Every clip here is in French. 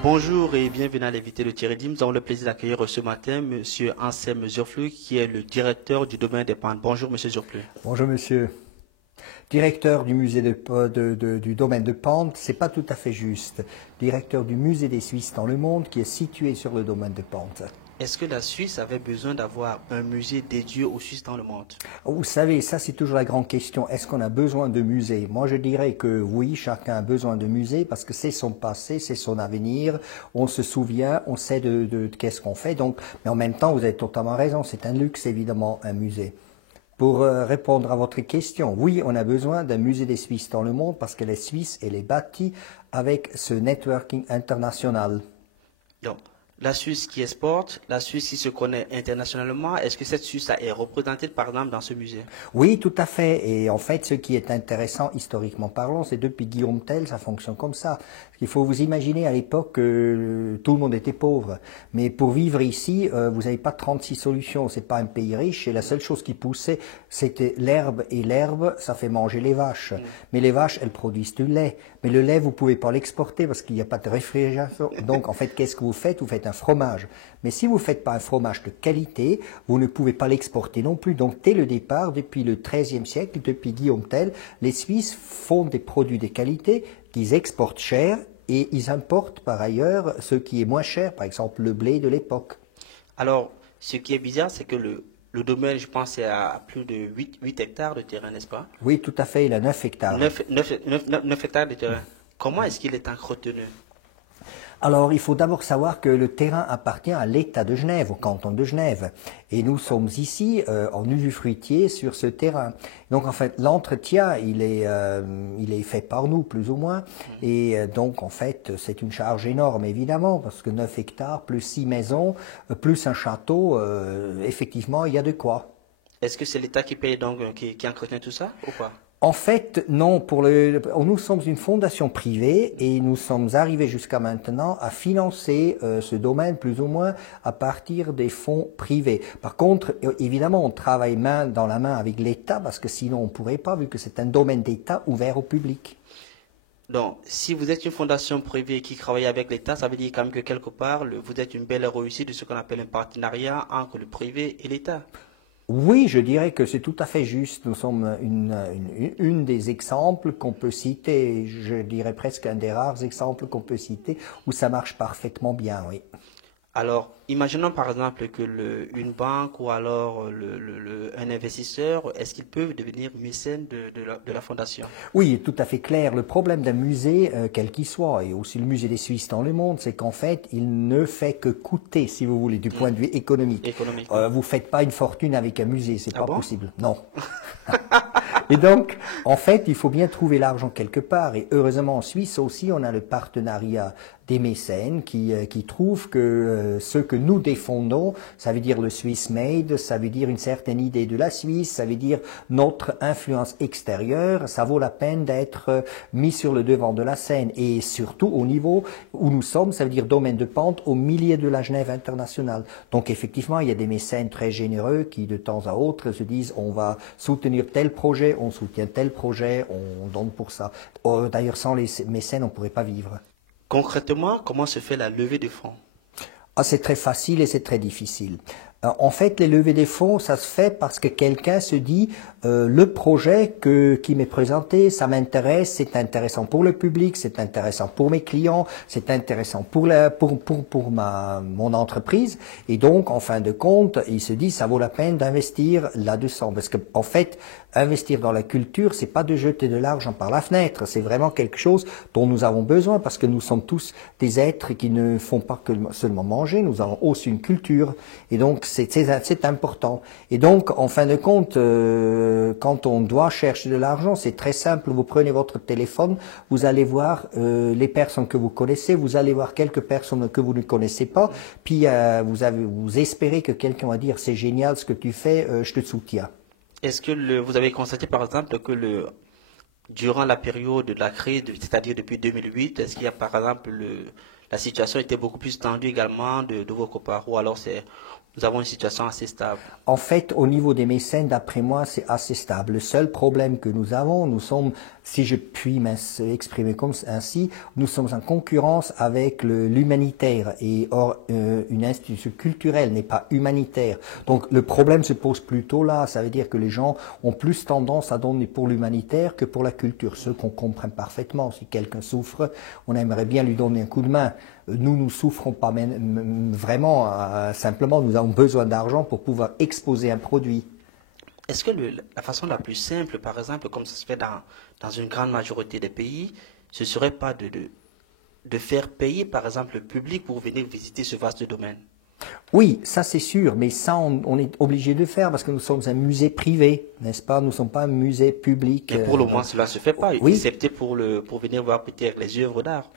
Bonjour et bienvenue à l'invité de Thierry Dim. Nous avons le plaisir d'accueillir ce matin Monsieur Anselme Zurfluh, qui est le directeur du domaine des Pentes. Bonjour Monsieur Zurfluh. Bonjour monsieur. Directeur du musée du domaine de Pentes, c'est pas tout à fait juste. Directeur du musée des Suisses dans le monde qui est situé sur le domaine de Pentes. Est-ce que la Suisse avait besoin d'avoir un musée dédié aux Suisses dans le monde? Vous savez, ça c'est toujours la grande question. Est-ce qu'on a besoin de musées? Moi je dirais que oui, chacun a besoin de musées parce que c'est son passé, c'est son avenir. On se souvient, on sait de qu'est-ce qu'on fait. Donc, mais en même temps, vous avez totalement raison, c'est un luxe évidemment, un musée. Pour répondre à votre question, oui, on a besoin d'un musée des Suisses dans le monde parce que la Suisse, elle est bâtie avec ce networking international. Donc, la Suisse qui exporte, la Suisse qui se connaît internationalement, est-ce que cette Suisse est représentée par exemple dans ce musée? Oui, tout à fait. Et en fait, ce qui est intéressant historiquement parlant, c'est depuis Guillaume Tell, ça fonctionne comme ça. Il faut vous imaginer à l'époque que tout le monde était pauvre. Mais pour vivre ici, vous n'avez pas 36 solutions. C'est pas un pays riche et la seule chose qui poussait, c'était l'herbe. Et l'herbe, ça fait manger les vaches. Mais les vaches, elles produisent du lait. Mais le lait, vous pouvez pas l'exporter parce qu'il n'y a pas de réfrigération. Donc, en fait, qu'est-ce que vous faites? Vous faites un fromage. Mais si vous ne faites pas un fromage de qualité, vous ne pouvez pas l'exporter non plus. Donc, dès le départ, depuis le XIIIe siècle, depuis Guillaume Tell, les Suisses font des produits de qualité qu'ils exportent cher et ils importent par ailleurs ce qui est moins cher, par exemple le blé de l'époque. Alors, ce qui est bizarre, c'est que le domaine, je pense, est à plus de 8 hectares de terrain, n'est-ce pas? Oui, tout à fait, il a 9 hectares. 9 hectares de terrain. Comment est-ce qu'il est entretenu? Alors, il faut d'abord savoir que le terrain appartient à l'État de Genève, au canton de Genève. Et nous sommes ici en usufruitier sur ce terrain. Donc, en fait, l'entretien, il est fait par nous, plus ou moins. Et donc, en fait, c'est une charge énorme, évidemment, parce que 9 hectares, plus 6 maisons, plus un château, effectivement, il y a de quoi. Est-ce que c'est l'État qui paye donc, qui entretient tout ça ou pas? En fait, non. Nous sommes une fondation privée et nous sommes arrivés jusqu'à maintenant à financer ce domaine plus ou moins à partir des fonds privés. Par contre, évidemment, on travaille main dans la main avec l'État parce que sinon on ne pourrait pas, vu que c'est un domaine d'État ouvert au public. Donc, si vous êtes une fondation privée qui travaille avec l'État, ça veut dire quand même que quelque part, vous êtes une belle réussite de ce qu'on appelle un partenariat entre le privé et l'État. Oui, je dirais que c'est tout à fait juste. Nous sommes une des exemples qu'on peut citer, je dirais presque un des rares exemples qu'on peut citer où ça marche parfaitement bien, oui. Alors, imaginons par exemple que une banque ou alors un investisseur, est-ce qu'ils peuvent devenir mécènes de la fondation? Oui, tout à fait clair. Le problème d'un musée, quel qu'il soit, et aussi le musée des Suisses dans le monde, c'est qu'en fait, il ne fait que coûter, si vous voulez, du point de vue économique. Vous faites pas une fortune avec un musée, c'est pas possible. Non. Et donc, en fait, il faut bien trouver l'argent quelque part. Et heureusement, en Suisse aussi, on a le partenariat des mécènes qui trouvent que ce que nous défendons, ça veut dire le Swiss Made, ça veut dire une certaine idée de la Suisse, ça veut dire notre influence extérieure, ça vaut la peine d'être mis sur le devant de la scène. Et surtout, au niveau où nous sommes, ça veut dire domaine de Pentes, au milieu de la Genève internationale. Donc, effectivement, il y a des mécènes très généreux qui, de temps à autre, se disent on va soutenir tel projet, on soutient tel projet, on donne pour ça. D'ailleurs, sans les mécènes, on ne pourrait pas vivre. Concrètement, comment se fait la levée de fonds? Ah, c'est très facile et c'est très difficile. En fait, les levées des fonds, ça se fait parce que quelqu'un se dit le projet qui m'est présenté, ça m'intéresse, c'est intéressant pour le public, c'est intéressant pour mes clients, c'est intéressant pour mon entreprise. Et donc, en fin de compte, il se dit ça vaut la peine d'investir là-dedans. Parce que en fait, investir dans la culture, c'est pas de jeter de l'argent par la fenêtre, c'est vraiment quelque chose dont nous avons besoin parce que nous sommes tous des êtres qui ne font pas que seulement manger, nous avons aussi une culture. Et donc, c'est important. Et donc, en fin de compte, quand on doit chercher de l'argent, c'est très simple. Vous prenez votre téléphone, vous allez voir les personnes que vous connaissez, vous allez voir quelques personnes que vous ne connaissez pas, puis vous espérez que quelqu'un va dire c'est génial ce que tu fais, je te soutiens. Est-ce que vous avez constaté par exemple que durant la période de la crise, c'est-à-dire depuis 2008, est-ce qu'il y a par exemple la situation était beaucoup plus tendue également de vos copains ou alors nous avons une situation assez stable? En fait, au niveau des mécènes, d'après moi, c'est assez stable. Le seul problème que nous avons, Si je puis m'exprimer comme ainsi, nous sommes en concurrence avec l'humanitaire et or une institution culturelle n'est pas humanitaire. Donc le problème se pose plutôt là, ça veut dire que les gens ont plus tendance à donner pour l'humanitaire que pour la culture, ce qu'on comprend parfaitement. Si quelqu'un souffre, on aimerait bien lui donner un coup de main. Nous souffrons pas vraiment, simplement nous avons besoin d'argent pour pouvoir exposer un produit. Est-ce que la façon la plus simple, par exemple, comme ça se fait dans une grande majorité des pays, ce serait pas de faire payer, par exemple, le public pour venir visiter ce vaste domaine? Oui, ça c'est sûr, mais ça on est obligé de le faire parce que nous sommes un musée privé, n'est-ce pas? Nous ne sommes pas un musée public. Mais pour le moment, cela se fait pas, oui. excepté pour venir voir peut-être les œuvres d'art.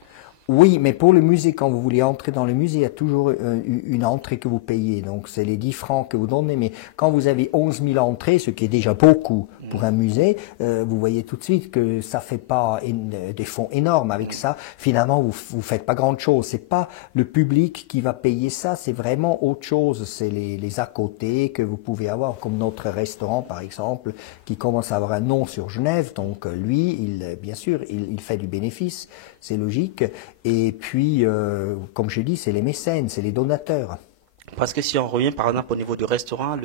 Oui, mais pour le musée, quand vous voulez entrer dans le musée, il y a toujours une entrée que vous payez. Donc, c'est les 10 francs que vous donnez. Mais quand vous avez 11 000 entrées, ce qui est déjà beaucoup pour un musée, vous voyez tout de suite que ça fait pas des fonds énormes. Avec ça, finalement, vous faites pas grand-chose. C'est pas le public qui va payer ça, c'est vraiment autre chose. C'est les à côté que vous pouvez avoir, comme notre restaurant, par exemple, qui commence à avoir un nom sur Genève. Donc, lui, bien sûr, il fait du bénéfice. C'est logique. Et puis, comme je dis, c'est les mécènes, c'est les donateurs. Parce que si on revient par exemple au niveau du restaurant,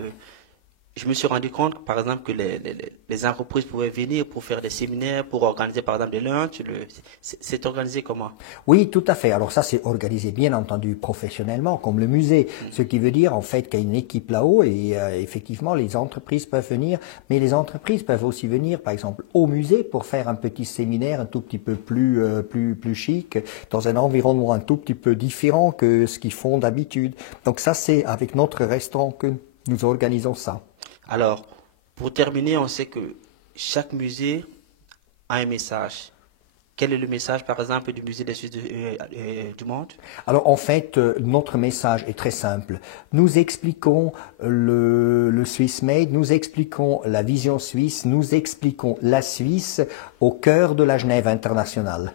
je me suis rendu compte par exemple que les entreprises pouvaient venir pour faire des séminaires, pour organiser par exemple des lunchs. C'est organisé comment? Oui, tout à fait. Alors ça, c'est organisé bien entendu professionnellement, comme le musée. Ce qui veut dire en fait qu'il y a une équipe là-haut et effectivement, les entreprises peuvent venir. Mais les entreprises peuvent aussi venir, par exemple, au musée pour faire un petit séminaire un tout petit peu plus chic, dans un environnement un tout petit peu différent que ce qu'ils font d'habitude. Donc ça, c'est avec notre restaurant que nous organisons ça. Alors, pour terminer, on sait que chaque musée a un message. Quel est le message, par exemple, du musée des Suisses du monde? Alors, en fait, notre message est très simple. Nous expliquons le Swiss Made, nous expliquons la vision suisse, nous expliquons la Suisse au cœur de la Genève internationale.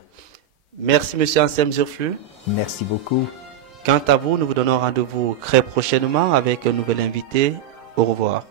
Merci, monsieur Anselme Zurflux. Merci beaucoup. Quant à vous, nous vous donnons rendez-vous très prochainement avec un nouvel invité. Au revoir.